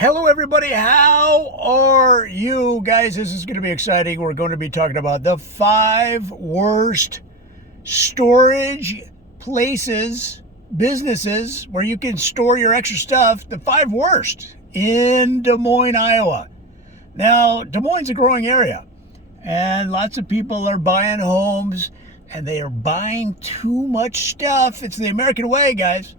Hello, everybody. How are you guys? This is going to be exciting. We're going to be talking about the 5 worst storage places, businesses where you can store your extra stuff. The 5 worst in Des Moines, Iowa. Now, Des Moines is a growing area, and lots of people are buying homes, and they are buying too much stuff. It's the American way, guys.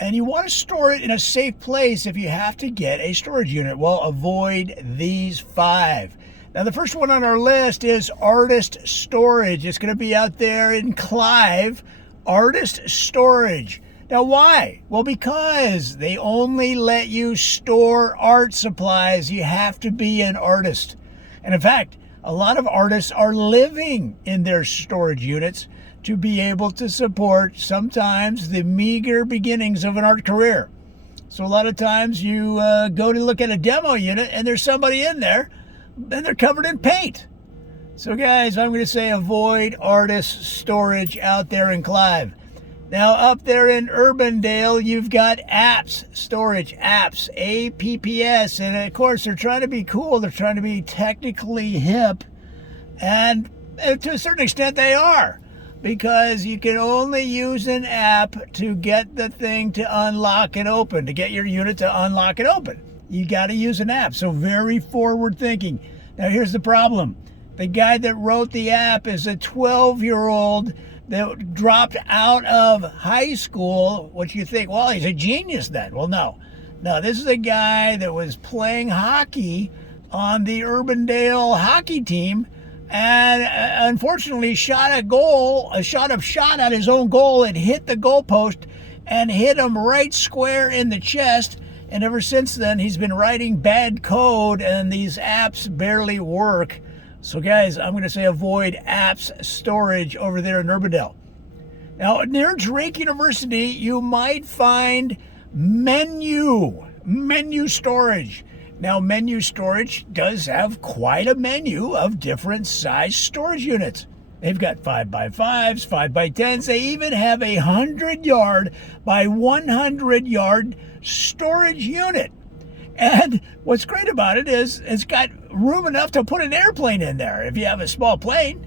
And you want to store it in a safe place if you have to get a storage unit. Well, avoid these 5. Now, the first one on our list is Artist Storage. It's going to be out there in Clive, Artist Storage. Now, why? Well, because they only let you store art supplies. You have to be an artist. And in fact, a lot of artists are living in their storage units to be able to support sometimes the meager beginnings of an art career. So a lot of times you go to look at a demo unit and there's somebody in there and they're covered in paint. So guys, I'm going to say avoid artist storage out there in Clive. Now up there in Urbandale, you've got apps storage, apps, APPS. And of course, they're trying to be cool. They're trying to be technically hip. And to a certain extent, they are. Because you can only use an app to get the thing to unlock and open, to get your unit to unlock and open. You got to use an app. So very forward thinking. Now here's the problem. The guy that wrote the app is a 12-year-old that dropped out of high school, which you think, well, he's a genius then. Well, no. No, this is a guy that was playing hockey on the Urbandale hockey team and unfortunately shot a shot at his own goal. It hit the goalpost and hit him right square in the chest. And ever since then, he's been writing bad code and these apps barely work. So guys, I'm going to say avoid apps storage over there in Urbandale. Now, near Drake University, you might find menu storage. Now, menu storage does have quite a menu of different size storage units. They've got 5x5s, 5x10s. They even have a 100-yard by 100-yard storage unit. And what's great about it is it's got room enough to put an airplane in there if you have a small plane.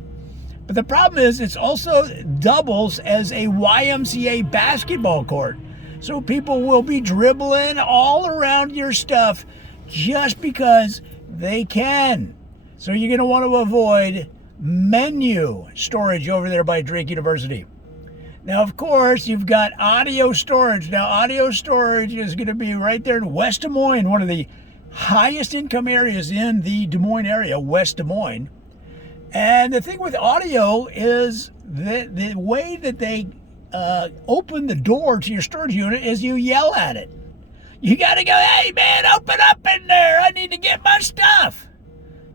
But the problem is it's also doubles as a YMCA basketball court. So people will be dribbling all around your stuff just because they can. So you're going to want to avoid menu storage over there by Drake University. Now, of course, you've got audio storage. Now, audio storage is going to be right there in West Des Moines, one of the highest income areas in the Des Moines area, West Des Moines. And the thing with audio is that the way that they open the door to your storage unit is you yell at it. You got to go, hey, man, open up in there. I need to get my stuff.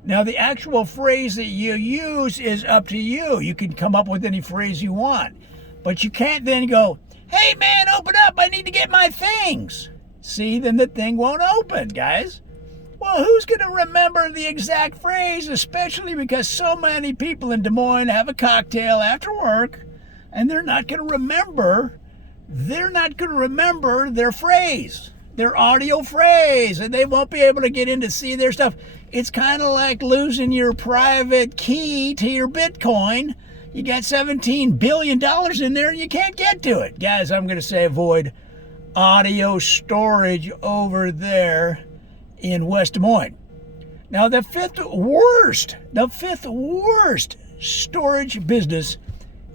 Now, the actual phrase that you use is up to you. You can come up with any phrase you want. But you can't then go, hey, man, open up. I need to get my things. See, then the thing won't open, guys. Well, who's going to remember the exact phrase, especially because so many people in Des Moines have a cocktail after work, and they're not going to remember their phrase. Their audio phrase, and they won't be able to get in to see their stuff. It's kind of like losing your private key to your Bitcoin. You got $17 billion in there and you can't get to it. Guys, I'm going to say avoid audio storage over there in West Des Moines. Now, the fifth worst storage business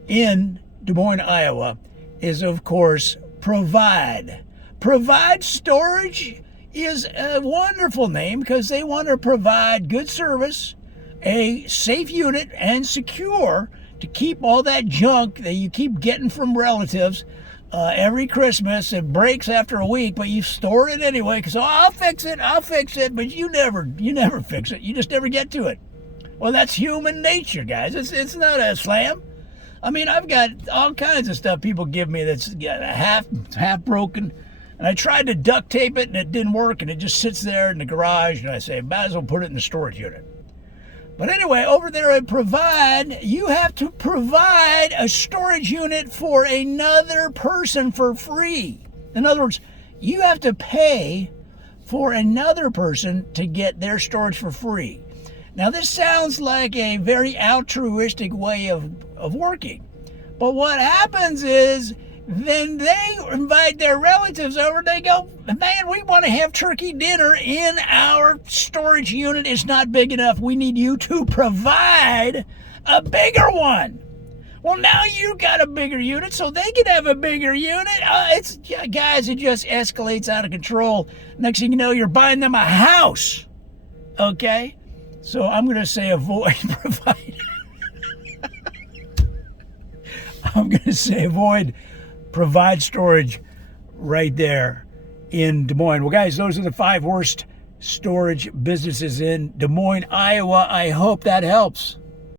in Des Moines, Iowa is, of course, Provide. Provide Storage is a wonderful name because they want to provide good service, a safe unit, and secure to keep all that junk that you keep getting from relatives every Christmas. It breaks after a week, but you store it anyway because, I'll fix it, but you never fix it. You just never get to it. Well, that's human nature, guys. It's not a slam. I mean, I've got all kinds of stuff people give me that's half broken. And I tried to duct tape it and it didn't work and it just sits there in the garage and I say, might as well put it in the storage unit. But anyway, over there at Provide, you have to provide a storage unit for another person for free. In other words, you have to pay for another person to get their storage for free. Now, this sounds like a very altruistic way of working. But what happens is then they invite their relatives over. They go, man, we want to have turkey dinner in our storage unit. It's not big enough. We need you to provide a bigger one. Well, now you got a bigger unit, so they can have a bigger unit. Guys, it just escalates out of control. Next thing you know, you're buying them a house. Okay? So I'm going to say avoid provide. I'm going to say avoid provide storage right there in Des Moines. Well, guys, those are the 5 worst storage businesses in Des Moines, Iowa. I hope that helps.